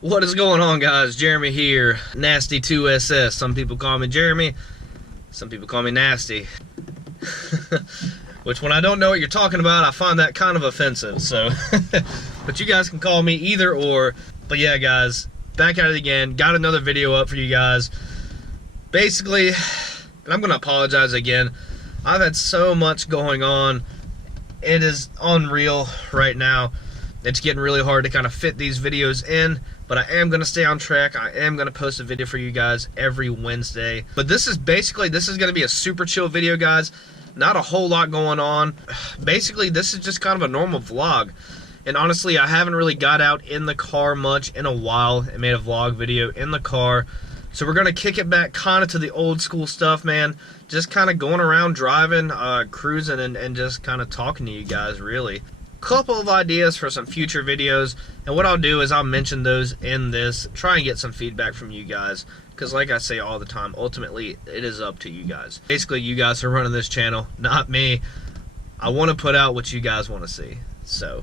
What is going on, guys? Jeremy here, Nasty 2SS. Some people call me Jeremy, some people call me Nasty. Which, when I don't know what you're talking about, I find that kind of offensive, so. But you guys can call me either or. But yeah, guys, back at it again. Got another video up for you guys. Basically, and I'm gonna apologize again, I've had so much going on. It is unreal right now. It's getting really hard to kind of fit these videos in, but I am going to stay on track. I am going to post a video for you guys every Wednesday. But this is going to be a super chill video, guys. Not a whole lot going on. Basically, this is just kind of a normal vlog. And honestly, I haven't really got out in the car much in a while and made a vlog video in the car. So we're going to kick it back kind of to the old school stuff, man. Just kind of going around driving, cruising, and just kind of talking to you guys, really. Couple of ideas for some future videos, and what I'll do is I'll mention those in this, try and get some feedback from you guys, because like I say all the time, ultimately it is up to you guys. Basically, you guys are running this channel, not me. I want to put out what you guys want to see, so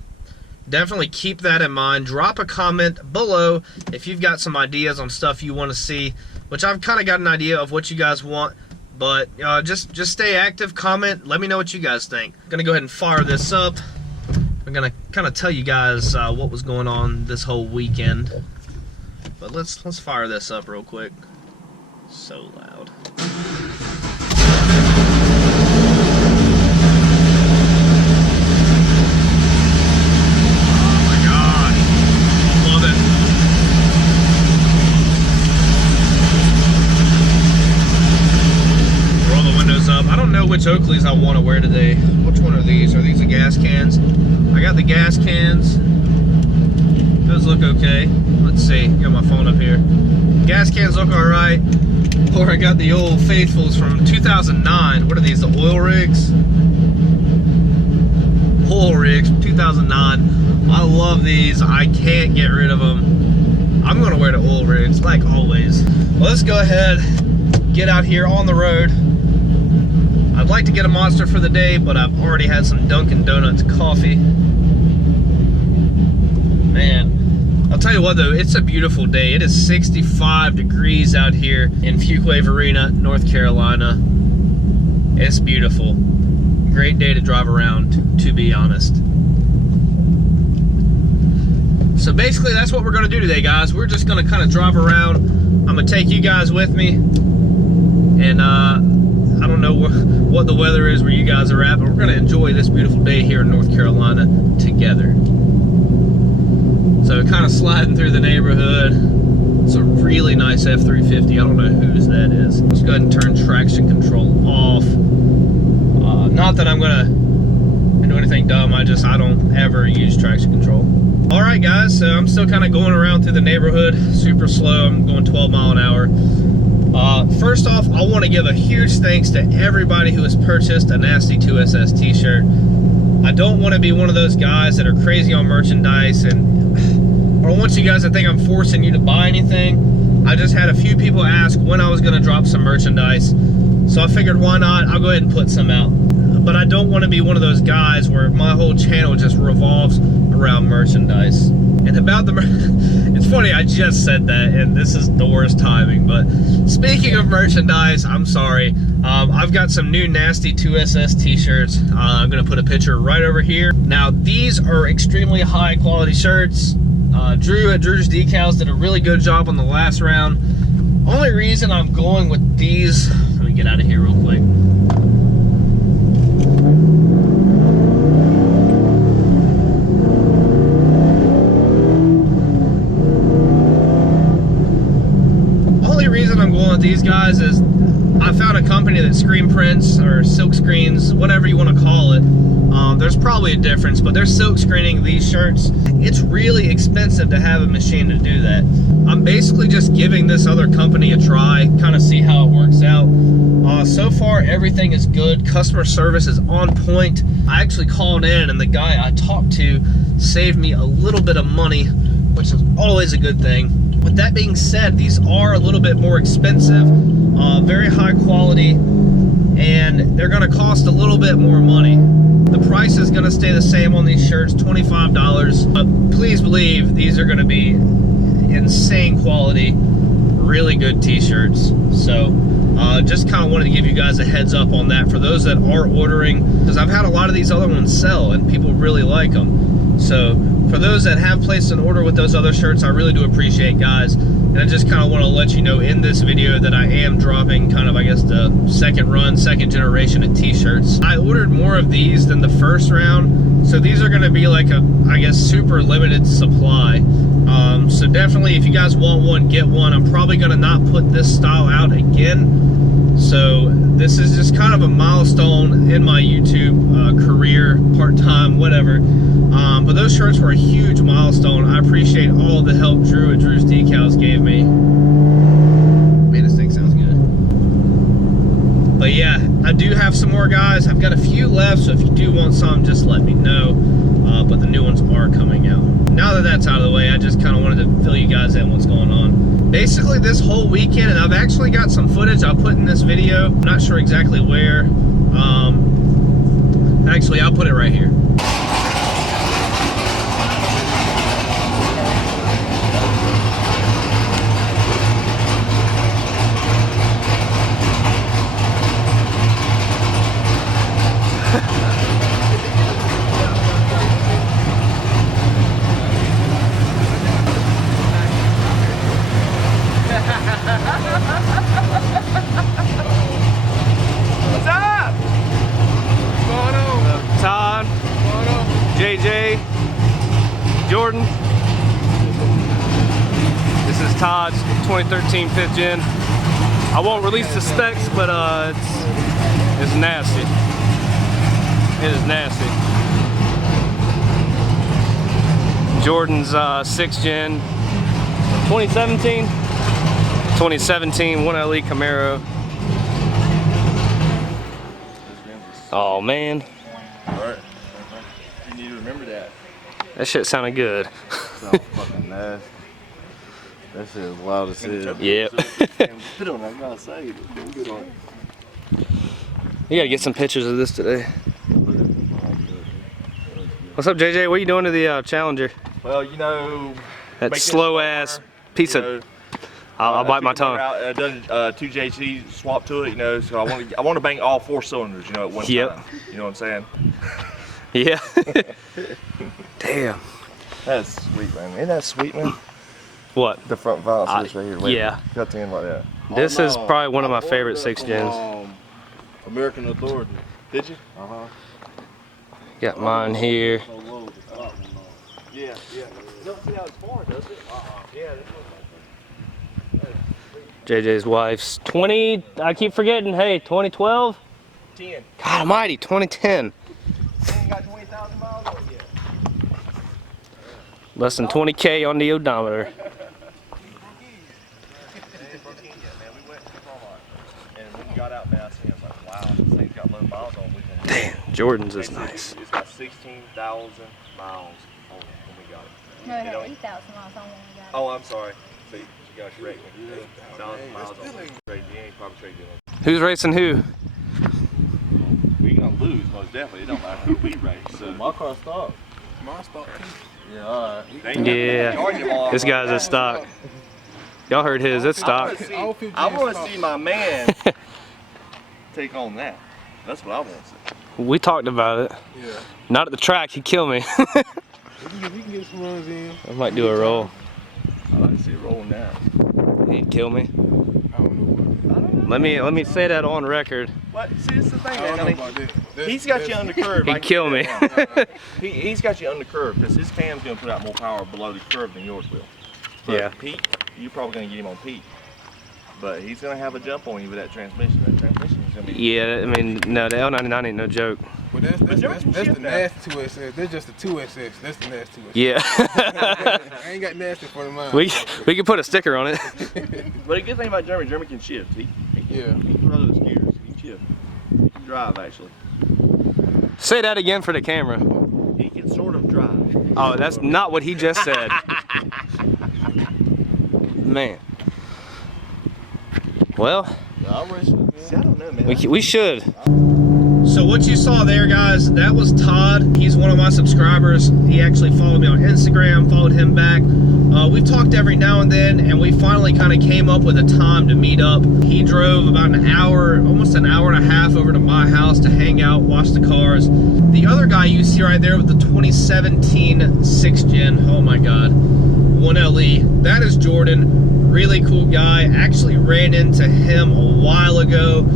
definitely keep that in mind. Drop a comment below if you've got some ideas on stuff you want to see, which I've kind of got an idea of what you guys want, but just stay active, comment, let me know what you guys think. I'm gonna go ahead and fire this up. I'm gonna kind of tell you guys what was going on this whole weekend, but let's fire this up real quick. So loud. Oh my god, love it. Roll the windows up. I don't know which Oakleys I want to wear today. Which one are these? Are these the gas cans? I got the gas cans. Those look okay. Let's see. Got my phone up here. Gas cans look alright. Or I got the old faithfuls from 2009. What are these? The oil rigs? Oil rigs, 2009. I love these. I can't get rid of them. I'm going to wear the oil rigs, like always. Well, let's go ahead, get out here on the road. I'd like to get a Monster for the day, but I've already had some Dunkin' Donuts coffee. Man, I'll tell you what though, it's a beautiful day. It is 65 degrees out here in Fuquay Arena, North Carolina. It's beautiful. Great day to drive around, to be honest. So basically that's what we're gonna do today, guys. We're just gonna kind of drive around. I'm gonna take you guys with me, and I don't know what the weather is where you guys are at, but we're going to enjoy this beautiful day here in North Carolina together. So kind of sliding through the neighborhood. It's a really nice F-350. I don't know whose that is. Let's go ahead and turn traction control off. Not that I'm going to do anything dumb. I don't ever use traction control. All right, guys. So I'm still kind of going around through the neighborhood, super slow. I'm going 12 mile an hour. First off, I want to give a huge thanks to everybody who has purchased a Nasty 2SS t-shirt. I don't want to be one of those guys that are crazy on merchandise, and I don't want you guys to think I'm forcing you to buy anything. I just had a few people ask when I was going to drop some merchandise, so I figured why not, I'll go ahead and put some out. But I don't want to be one of those guys where my whole channel just revolves around merchandise. And about the it's funny, I just said that, and this is the worst timing, but speaking of merchandise, I'm sorry. I've got some new Nasty 2SS t-shirts. I'm going to put a picture right over here. Now, these are extremely high quality shirts. Drew at Drew's Decals did a really good job on the last round. Only reason I'm going with these, let me get out of here real quick. These guys is I found a company that screen prints or silk screens, whatever you want to call it. There's probably a difference, but they're silk screening these shirts. It's really expensive to have a machine to do that. I'm basically just giving this other company a try, kind of see how it works out. So far everything is good. Customer service is on point. I actually called in and the guy I talked to saved me a little bit of money, which is always a good thing. With that being said, these are a little bit more expensive, very high quality, and they're gonna cost a little bit more money. The price is gonna stay the same on these shirts, $25, but please believe these are gonna be insane quality, really good t-shirts. So just kind of wanted to give you guys a heads up on that for those that are ordering, because I've had a lot of these other ones sell and people really like them. So for those that have placed an order with those other shirts, I really do appreciate, guys. And I just kind of want to let you know in this video that I am dropping kind of, I guess, the second generation of t-shirts. I ordered more of these than the first round, so these are going to be like a, I guess, super limited supply. So definitely, if you guys want one, get one. I'm probably going to not put this style out again. So this is just kind of a milestone in my YouTube career, part-time, whatever. But those shirts were a huge milestone. I appreciate all the help Drew at Drew's Decals gave me. Man, this thing sounds good. But yeah, I do have some more, guys. I've got a few left, so if you do want some, just let me know. But the new ones are coming out. Now that that's out of the way, I just kind of wanted to fill you guys in what's going on. Basically this whole weekend, and I've actually got some footage I'll put in this video. I'm not sure exactly where. Actually, I'll put it right here. What's up? What's going on? Todd, What's going on? JJ, Jordan. This is Todd's 2013 5th gen. I won't release the specs, but it's nasty. It is nasty. Jordan's 6th gen, 2017. 2017 1LE Camaro. Oh man. Alright. You need to remember that. That shit sounded good. Sounds fucking nasty. That shit is wild as hell. Yep. Put on that, I gotta say it. Good on it. You gotta get some pictures of this today. What's up, JJ? What are you doing to the Challenger? Well, you know, That slow ass piece of. I'll bite my tongue. I've done 2 JT swap to it, you know, so I want to bang all 4 cylinders, you know, at one time. You know what I'm saying? Yeah. Damn. That's sweet, man. Isn't that sweet, man? What? The front valve switch right here. Wait, yeah. Cut in like that. This is probably one of my favorite 6 gens. American Authority. Did you? Got mine here. Yeah, yeah. You don't see how it's far, does it? Yeah, this JJ's wife's 20. I keep forgetting. Hey, 2012. 10. God Almighty, 2010. Ain't got 20,000 miles on it yet. Less than 20K on the odometer. Man, we went to Walmart, and when we got out, man, I seen it, I was like, wow, this thing's got low miles on it. Damn, Jordan's is nice. It's got 16,000 miles on it when we got it. No, it had 8,000 miles on when we got it. Oh, I'm sorry. See, you got correct me. 8,000 miles on it. You ain't probably trading it. Who's racing who? We gonna lose, most definitely. It don't matter who we race. So. My car stopped. Mine stopped too. Yeah, alright. Yeah, this guy's a stock. Y'all heard his, it's stock. I want to see my man take on that. That's what I want to see. We talked about it. Yeah. Not at the track, he'd kill me. We can get some runs in. I might do a roll. I like to see it rolling down. He'd kill me. I don't know. Let me say that on record. What? See, this is the thing, I don't know man. about this. He's got you under curve. He'd kill me. He's got you under curve because his cam's going to put out more power below the curve than yours will. But Yeah. Pete, you're probably going to get him on Pete. But he's going to have a jump on you with that transmission. That transmission is going to be... Yeah, I mean, no, the L99 ain't no joke. But that's the nasty 2SS. That's just the 2SS. That's the nasty 2SS. Yeah. I ain't got nasty for the mine. we can put a sticker on it. But the good thing about Jeremy can shift. He can throw those gears. He can shift. He can drive, actually. Say that again for the camera. He can sort of drive. Oh, that's not what he just said. Man. Well, I'll race it again. See, I don't know, man. we should. So what you saw there, guys, that was Todd. He's one of my subscribers. He actually followed me on Instagram, followed him back. We've talked every now and then, and we finally kind of came up with a time to meet up. He drove about an hour, almost an hour and a half over to my house to hang out, watch the cars. The other guy you see right there with the 2017 6th Gen, oh my God, 1LE, that is Jordan. Really cool guy. Actually ran into him a while ago.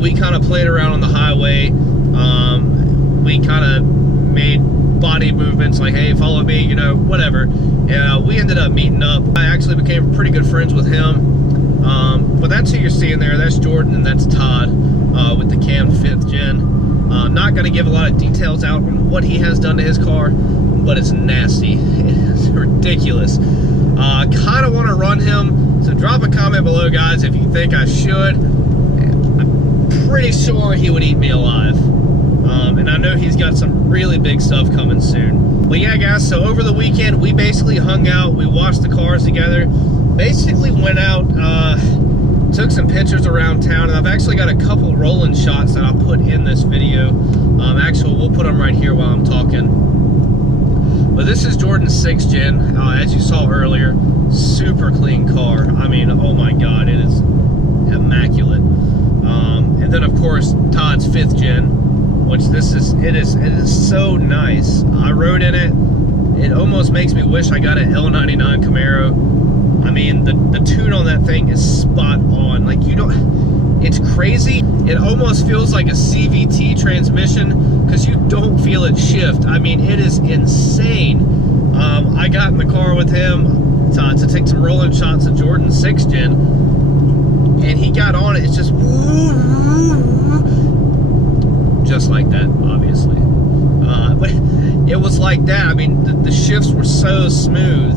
We kind of played around on the highway. We kind of made body movements like, hey, follow me, you know, whatever. And we ended up meeting up. I actually became pretty good friends with him. But that's who you're seeing there. That's Jordan and that's Todd with the Cam 5th Gen. Not going to give a lot of details out on what he has done to his car, but it's nasty. It's ridiculous. Kind of want to run him, so drop a comment below, guys, if you think I should. I'm pretty sure he would eat me alive. And I know he's got some really big stuff coming soon. But yeah, guys, so over the weekend, we basically hung out, we watched the cars together, basically went out, took some pictures around town, and I've actually got a couple rolling shots that I'll put in this video. Actually, we'll put them right here while I'm talking. But this is Jordan's 6th Gen, as you saw earlier. Super clean car. I mean, oh my God, it is immaculate. And then of course Todd's 5th Gen, which it is so nice. I rode in it. It almost makes me wish I got an L99 Camaro. I mean, the tune on that thing is spot on. Like, you don't, it's crazy. It almost feels like a CVT transmission because you don't feel it shift. I mean, it is insane. I got in the car with him to take some rolling shots of Jordan's 6th Gen, and he got on it. It's just like that, obviously. But it was like that. I mean, the shifts were so smooth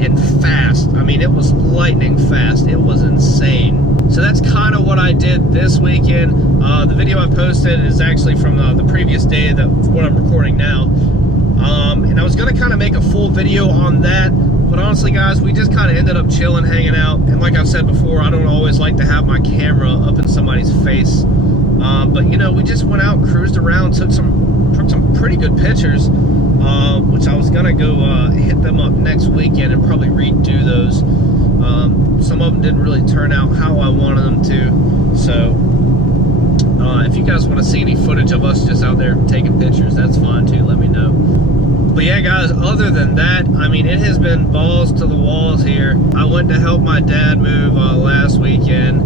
and fast. I mean, it was lightning fast. It was insane. So that's kind of what I did this weekend. The video I posted is actually from the previous day, that what I'm recording now. And I was going to kind of make a full video on that, but honestly, guys, we just kind of ended up chilling, hanging out. And like I've said before, I don't always like to have my camera up in somebody's face. But you know, we just went out, cruised around, took some pretty good pictures, which I was gonna go hit them up next weekend and probably redo those. Some of them didn't really turn out how I wanted them to. So if you guys want to see any footage of us just out there taking pictures, that's fine too, let me know. But yeah, guys, other than that, I mean, it has been balls to the walls here. I went to help my dad move last weekend.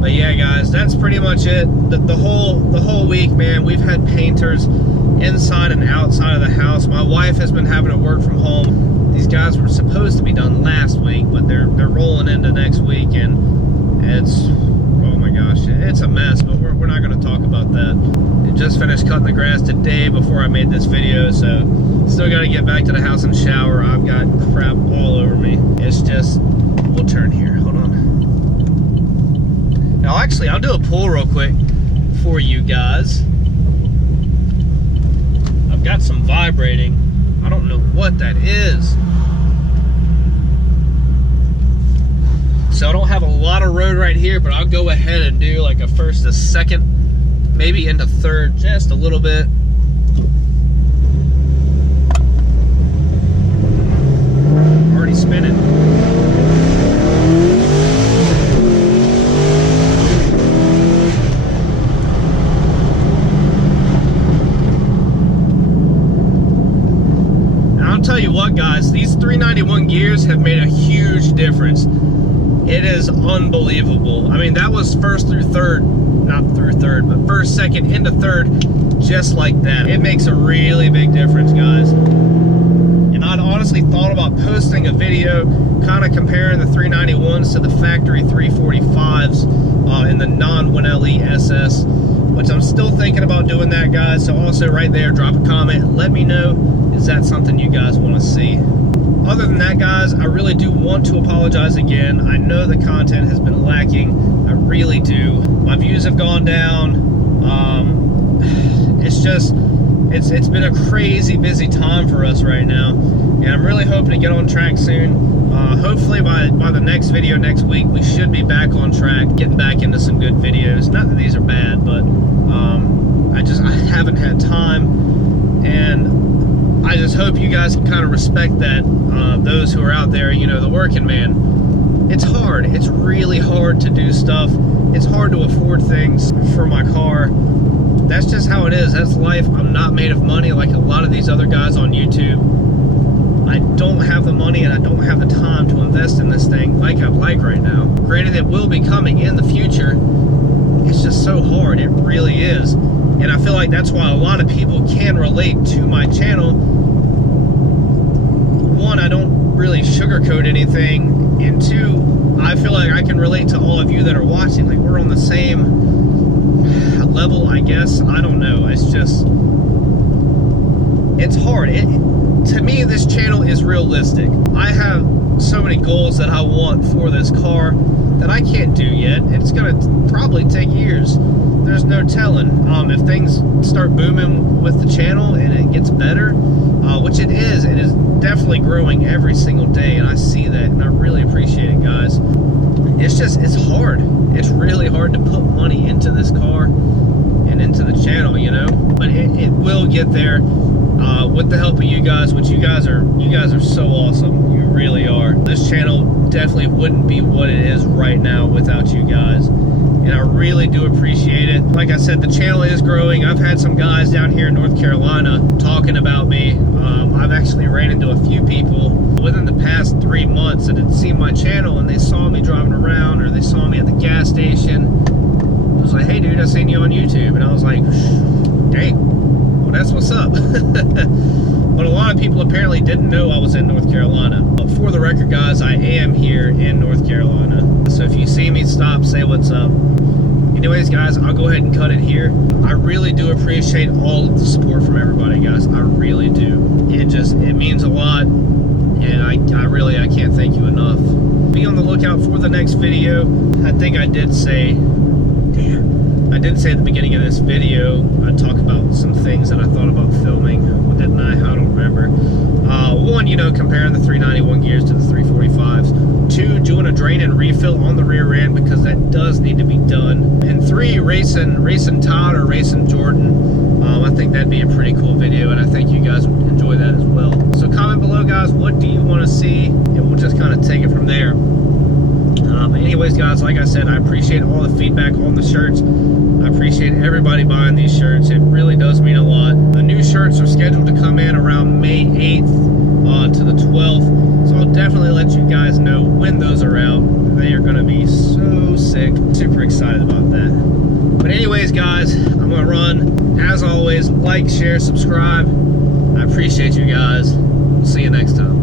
But yeah, guys, that's pretty much it. The whole week, man, we've had painters inside and outside of the house. My wife has been having to work from home. These guys were supposed to be done last week, but they're rolling into next week, and it's, oh my gosh, it's a mess, but we're not going to talk about that. I just finished cutting the grass today before I made this video, so still got to get back to the house and shower. I've got crap all over me. It's just, we'll turn here, hold on. Now actually, I'll do a pull real quick for you guys. I've got some vibrating. I don't know what that is. So I don't have a lot of road right here, but I'll go ahead and do like a first, a second, maybe into third, just a little bit. Already spinning. I'll tell you what, guys, these 391 gears have made a huge difference. It is unbelievable. I mean, that was first through third, not through third, but first, second, into third, just like that. It makes a really big difference, guys. And I'd honestly thought about posting a video kind of comparing the 391s to the factory 345s in the non-1LE SS, which I'm still thinking about doing that, guys. So also right there, drop a comment, let me know, is that something you guys want to see? Other than that, guys, I really do want to apologize again. I know the content has been lacking. I really do. My views have gone down. It's just, it's been a crazy busy time for us right now, and I'm really hoping to get on track soon. Hopefully by the next video next week, we should be back on track, getting back into some good videos. Not that these are bad, but I haven't had time, and I just hope you guys can kind of respect that. Those who are out there, you know, the working man. It's hard. It's really hard to do stuff. It's hard to afford things for my car. That's just how it is. That's life. I'm not made of money like a lot of these other guys on YouTube. I don't have the money and I don't have the time to invest in this thing like I'd like right now. Granted, it will be coming in the future. It's just so hard. It really is. And I feel like that's why a lot of people can relate to my channel. One, I don't really sugarcoat anything. And two, I feel like I can relate to all of you that are watching. Like, we're on the same level, I guess. I don't know. It's just, it's hard. To me, this channel is realistic. I have so many goals that I want for this car that I can't do yet. It's gonna probably take years. There's no telling. If things start booming with the channel and it gets better, which it is definitely growing every single day, and I see that, and I really appreciate it, guys. It's hard. It's really hard to put money into this car and into the channel, you know, but it will get there. With the help of you guys, which you guys are so awesome. You really are. This channel definitely wouldn't be what it is right now without you guys, and I really do appreciate it. Like I said, the channel is growing. I've had some guys down here in North Carolina talking about me. I've actually ran into a few people within the past 3 months that had seen my channel, and they saw me driving around, or they saw me at the gas station. I was like, hey dude, I seen you on YouTube, and I was like, dang. That's what's up. But a lot of people apparently didn't know I was in North Carolina. But for the record, guys, I am here in North Carolina. So if you see me, stop, say what's up. Anyways, guys, I'll go ahead and cut it here. I really do appreciate all of the support from everybody, guys. I really do. It means a lot, and I can't thank you enough. Be on the lookout for the next video. I think I did say at the beginning of this video, I'd talk about some things that I thought about filming, didn't I? I don't remember. One, you know, comparing the 391 gears to the 345s. Two, doing a drain and refill on the rear end, because that does need to be done. And three, racing Todd or racing Jordan. I think that'd be a pretty cool video, and I think you guys would enjoy that as well. So comment below, guys, what do you want to see, and we'll just kind of take it from there. Anyways, guys, like I said, I appreciate all the feedback on the shirts. I appreciate everybody buying these shirts. It really does mean a lot. The new shirts are scheduled to come in around May 8th to the 12th. So I'll definitely let you guys know when those are out. They are going to be so sick. Super excited about that. But anyways, guys, I'm going to run. As always, like, share, subscribe. I appreciate you guys. See you next time.